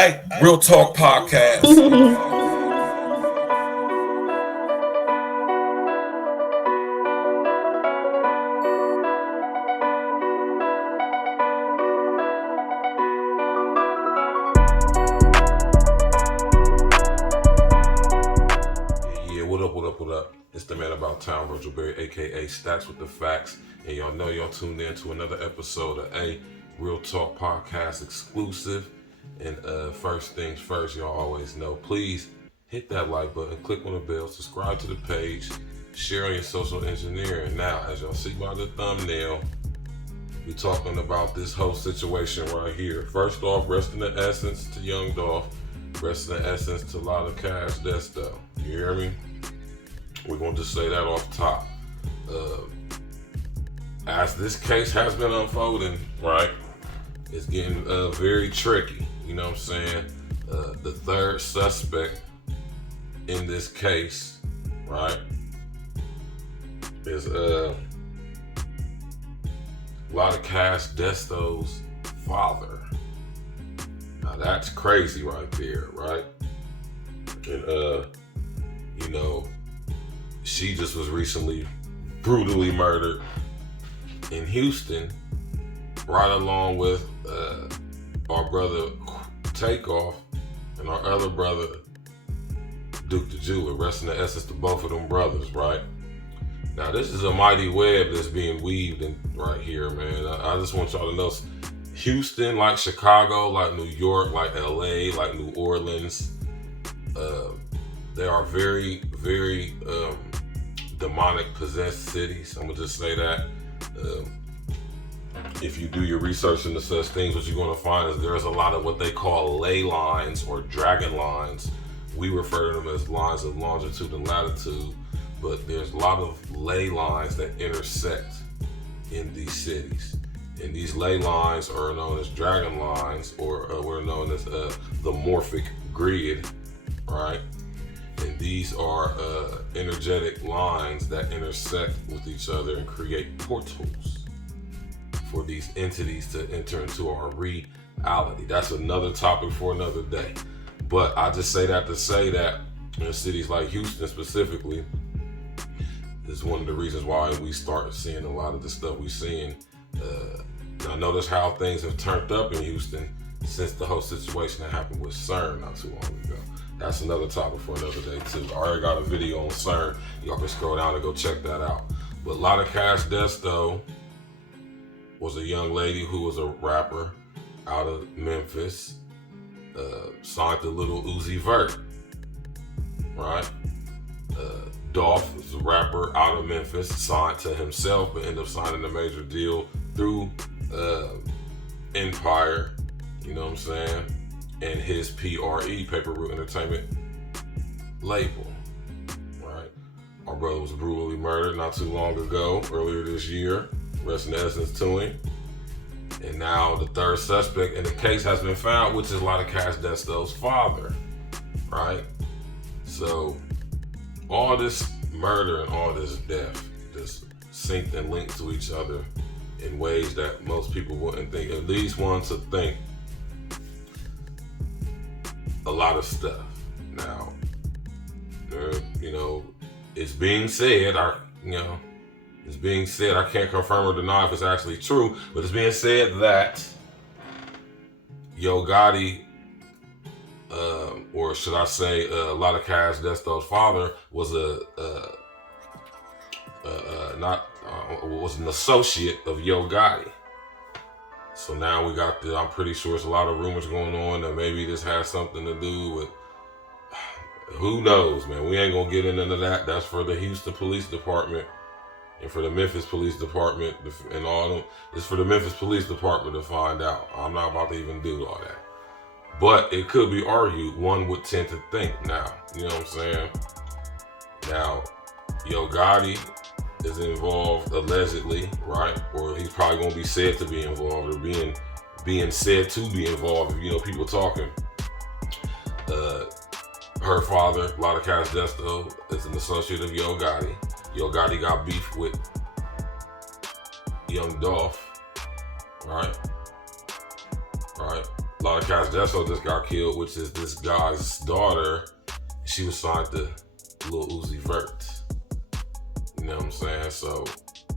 Hey, Real Talk Podcast. What up? It's the man about town, Virgil, aka Stacks with the Facts. And y'all know y'all tuned in to another episode of a Real Talk Podcast exclusive. And first things first, y'all always know, please hit that like button, click on the bell, subscribe to the page, share on your social engineering. Now, as y'all see by the thumbnail, we talking about this whole situation right here. First off, rest in the essence to Young Dolph, rest in the essence to Lotta Cash Desto. You hear me? We're going to just say that off top. As this case has been unfolding, right, it's getting very tricky. You know what I'm saying? The third suspect in this case, right, is Lotta Cash Desto's father. Now that's crazy right there, right? And you know, she just was recently brutally murdered in Houston, right along with our brother Takeoff and our other brother Duke the Jeweler. Rest in the essence to both of them brothers, right? Now this is a mighty web that's being weaved in right here, man. I just want y'all to know, Houston, like Chicago, like New York, like LA, like New Orleans, they are very, very demonic possessed cities. I'm gonna just say that. If you do your research into such things, what you're gonna find is there's a lot of what they call ley lines or dragon lines. We refer to them as lines of longitude and latitude, but there's a lot of ley lines that intersect in these cities. And these ley lines are known as dragon lines, or we're known as the morphic grid, right? And these are energetic lines that intersect with each other and create portals for these entities to enter into our reality. That's another topic for another day. But I just say that to say that in cities like Houston specifically, is one of the reasons why we start seeing a lot of the stuff we're seeing. Now notice how things have turned up in Houston since the whole situation that happened with CERN not too long ago. That's another topic for another day too. I already got a video on CERN. Y'all can scroll down and go check that out. But Lotta Cash Desto was a young lady who was a rapper out of Memphis, signed to Lil Uzi Vert, right? Dolph is a rapper out of Memphis, signed to himself, but ended up signing a major deal through Empire, you know what I'm saying? And his PRE, Paper Route Entertainment label, right? Our brother was brutally murdered not too long ago, earlier this year. Rest in essence to him. And now the third suspect in the case has been found, which is Lotta Cash Desto's father, right? So all this murder and all this death just synced and linked to each other in ways that most people wouldn't think, at least want to think a lot of stuff. Now, you know, it's being said, it's being said, I can't confirm or deny if it's actually true, but it's being said that Yo Gotti, or should I say, Lotta Cash Desto's father was was an associate of Yo Gotti. So now we got I'm pretty sure there's a lot of rumors going on that maybe this has something to do with, who knows, man. We ain't gonna get into that. That's for the Houston Police Department and for the Memphis Police Department and all them. It's for the Memphis Police Department to find out. I'm not about to even do all that. But it could be argued, one would tend to think now, you know what I'm saying? Now, Yo Gotti is involved allegedly, right? Or he's probably gonna be said to be involved, or being said to be involved, you know, people talking. Her father, Lotta Cash Desto, is an associate of Yo Gotti. Yo Gotti got beef with Young Dolph, right? Lotta Cash Desto just got killed, which is this guy's daughter. She was signed to Lil Uzi Vert. You know what I'm saying? So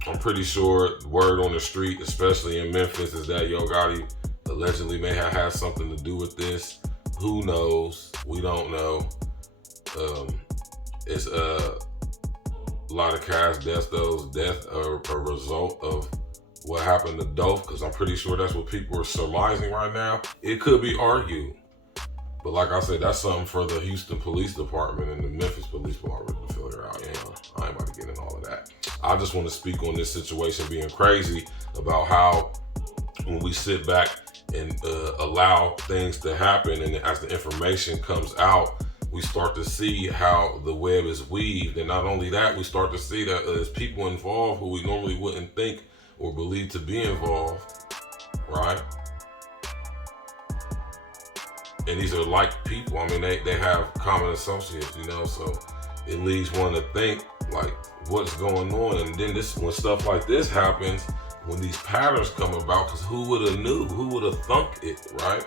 I'm pretty sure word on the street, especially in Memphis, is that Yo Gotti allegedly may have had something to do with this. Who knows? We don't know. It's Lotta Cash Desto's death a result of what happened to DOLPH, because I'm pretty sure that's what people are surmising right now. It could be argued. But like I said, that's something for the Houston Police Department and the Memphis Police Department to figure out. I ain't about to get into all of that. I just want to speak on this situation being crazy about how when we sit back and allow things to happen, and as the information comes out, we start to see how the web is weaved. And not only that, we start to see that there's people involved who we normally wouldn't think or believe to be involved, right? And these are like people. I mean, they have common associates, you know, so it leads one to think like, what's going on? And then when stuff like this happens, when these patterns come about, because who would have knew? Who would have thunk it, right?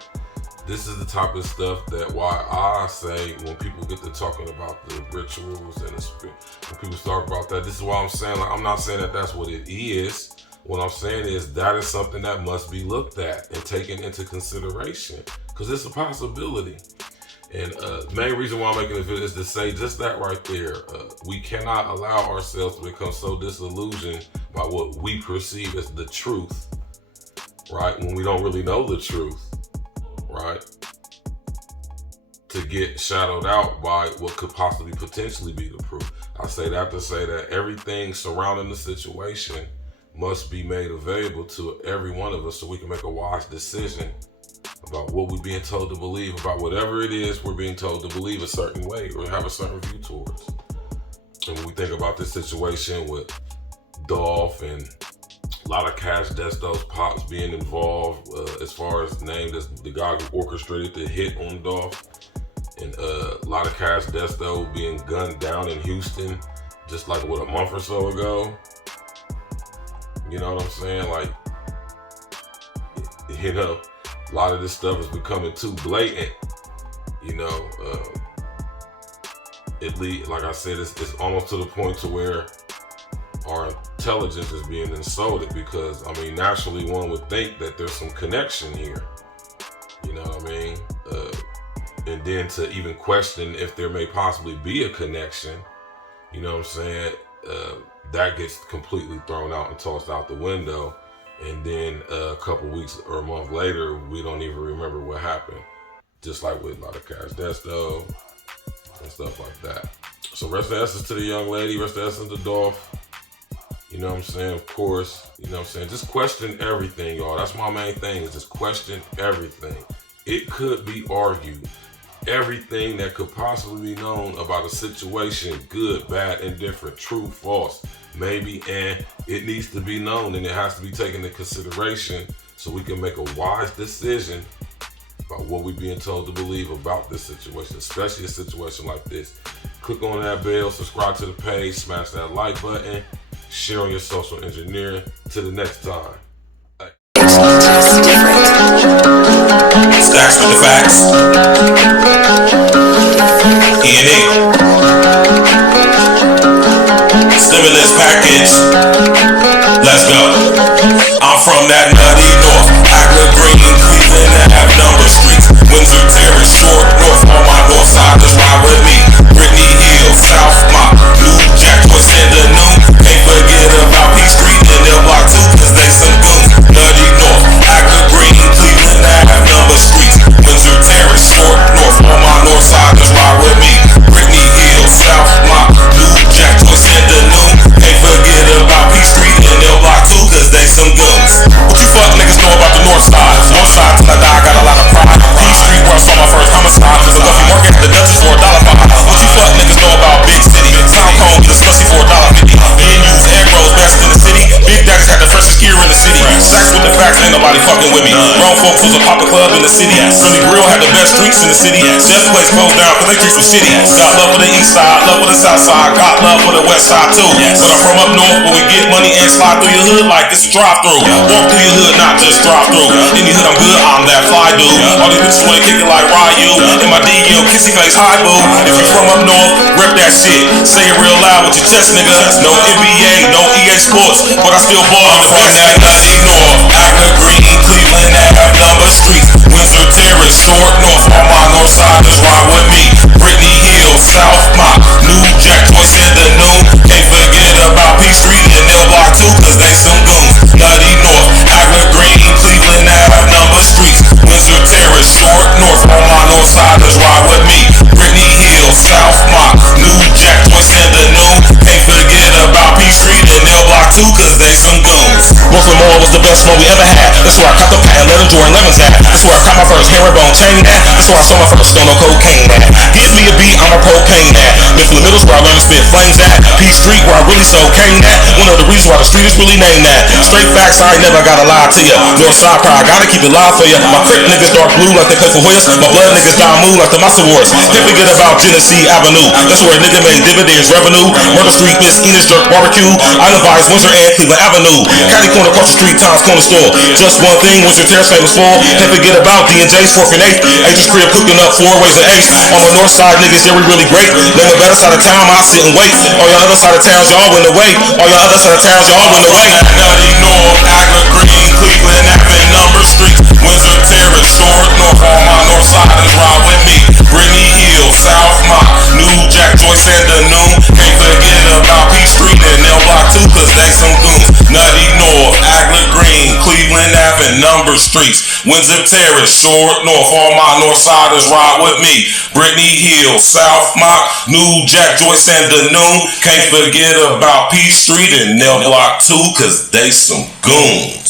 This is the type of stuff that why I say when people get to talking about the rituals and when people talk about that, this is why I'm saying, like, I'm not saying that that's what it is. What I'm saying is that is something that must be looked at and taken into consideration, because it's a possibility. And the main reason why I'm making this video is to say just that right there. We cannot allow ourselves to become so disillusioned by what we perceive as the truth, right? When we don't really know the truth, right? To get shadowed out by what could possibly potentially be the truth. I say that to say that everything surrounding the situation must be made available to every one of us so we can make a wise decision about what we're being told to believe, about whatever it is we're being told to believe a certain way or have a certain view towards. And when we think about this situation with DOLPH and Lotta Cash Desto's pops being involved, as far as named as the guy who orchestrated the hit on DOLPH, and Lotta Cash Desto being gunned down in Houston just like a month or so ago. You know what I'm saying? Like, you know, a lot of this stuff is becoming too blatant. You know, like I said, it's almost to the point to where our intelligence is being insulted, because, I mean, naturally one would think that there's some connection here. You know what I mean? And then to even question if there may possibly be a connection, you know what I'm saying? That gets completely thrown out and tossed out the window. And then a couple weeks or a month later, we don't even remember what happened. Just like with Lotta Cash Desto and stuff like that. So rest in essence to the young lady, rest in essence to DOLPH. You know what I'm saying? Of course, you know what I'm saying? Just question everything, y'all. That's my main thing, is just question everything. It could be argued. Everything that could possibly be known about a situation, good, bad, indifferent, true, false, maybe, and it needs to be known, and it has to be taken into consideration so we can make a wise decision about what we're being told to believe about this situation, especially a situation like this. Click on that bell, subscribe to the page, smash that like button, share on your social engineering. Till the next time. Stacks with the facts. E&E. Stimulus package. Let's go. I'm from that nutty north. Acra Green, Cleveland, have number streets. Windsor Terrace, Short North. On my north side, just ride with me. Brittany Hill, South, my New Jack was in the noon. Can't forget about P Street and L Block 2, cause they some goons. Nutty North, Acra Green, Cleveland, have number streets. Windsor Terrace, Short North. On my north side, just ride with me. Brittany Hill, South, my New Jack was in the noon. Can't forget about P Street and L Block 2, cause they some goons. What you fuck niggas know about the north side? North side till I die, got a lot of pride. P Street where I saw my first homicide. The Luffy working at the Dutchess for $1.05. What you fuck niggas know about Big City? Sound Cone, get a scussy for $1.50. Venues, egg rolls, best in the city. Big Daddies had the freshest gear in the city. Stacks with the facts, ain't nobody fucking with me. Grown folks was a pop club in the city. Really Grill had the best drinks. kicks in the city. Death place closed down cause they kicks were shitty. Got love for the east side, love for the south side, got love for the west side too. But I'm from up north where we get money and slide through your hood like it's a drive-through. Walk through your hood, not just drive through. In your hood I'm good, I'm that fly dude. All these bitches wanna kick it like Ryu. In my DL, kissy face, hi boo. If you from up north, rep that shit. Say it real loud with your chest, nigga. No NBA, no EA Sports, but I still ball on the best. That nutty north, Agna Green, Cleveland Ave, number streets, Windsor Terrace, Short North. All my north siders ride with me. Brittany Hill, South Mott, New Jack, Joyce in the noon. Can't forget about P Street and L Block 2, cause they some goons. Nutty North, Agna Green, Cleveland Ave, number streets, Windsor Terrace, Short North. All my north siders ride with me. Brittany Hill, South Mott, New Jack, Joyce in the noon. Can't forget about P Street and L Block 2, cause they some goons. Brooklyn Mall was the best one we ever had. That's where I caught the patent leather Jordan Lemons at. That's where I caught my first herringbone chain at. That's where I saw my first stone of cocaine at. Give me a beat, I'm a propane at. Mifflin Middle's where I learned to spit flames at. P Street where I really sold cane at. One of the reasons why the street is really named that. Straight facts, I ain't never gotta lie to ya. Northside pride, gotta keep it live for ya. My Crip niggas dark blue like they play for Hoyas. My blood niggas die moon like the Massa Wars. Can't forget about Genesee Avenue. That's where a nigga made dividends revenue. Murder Street, Miss Enos Jerk Barbecue. Island Vibes, Windsor and Cleveland Avenue. Caddy Corner across the street, Tom's Corner Store. Just one thing, Windsor Terrace famous for. Can't forget about D&J's 4th and 8th. Agent's crib cooking up 4 ways and 8. On my north side niggas, yeah we really great. Name a better side of town, I sit and wait. All y'all other side of towns, y'all went away. All y'all other side of towns, y'all went away. Nutty North, Agna Green, Cleveland Ave, number streets, Windsor Terrace, Short North. All my north siders ride with me. Brittany Hill, South Mott, New Jack, Joyce and the noon. Can't forget about P Street and L Block 2, cause they some goons. Nutty North, Agna Green, Cleveland Ave, number streets, Windsor Terrace, Short North. All my north siders ride with me. Brittany Hill, South Mott, New Jack, Joyce and the noon. Can't forget about P Street and L Block 2, cause they some goons.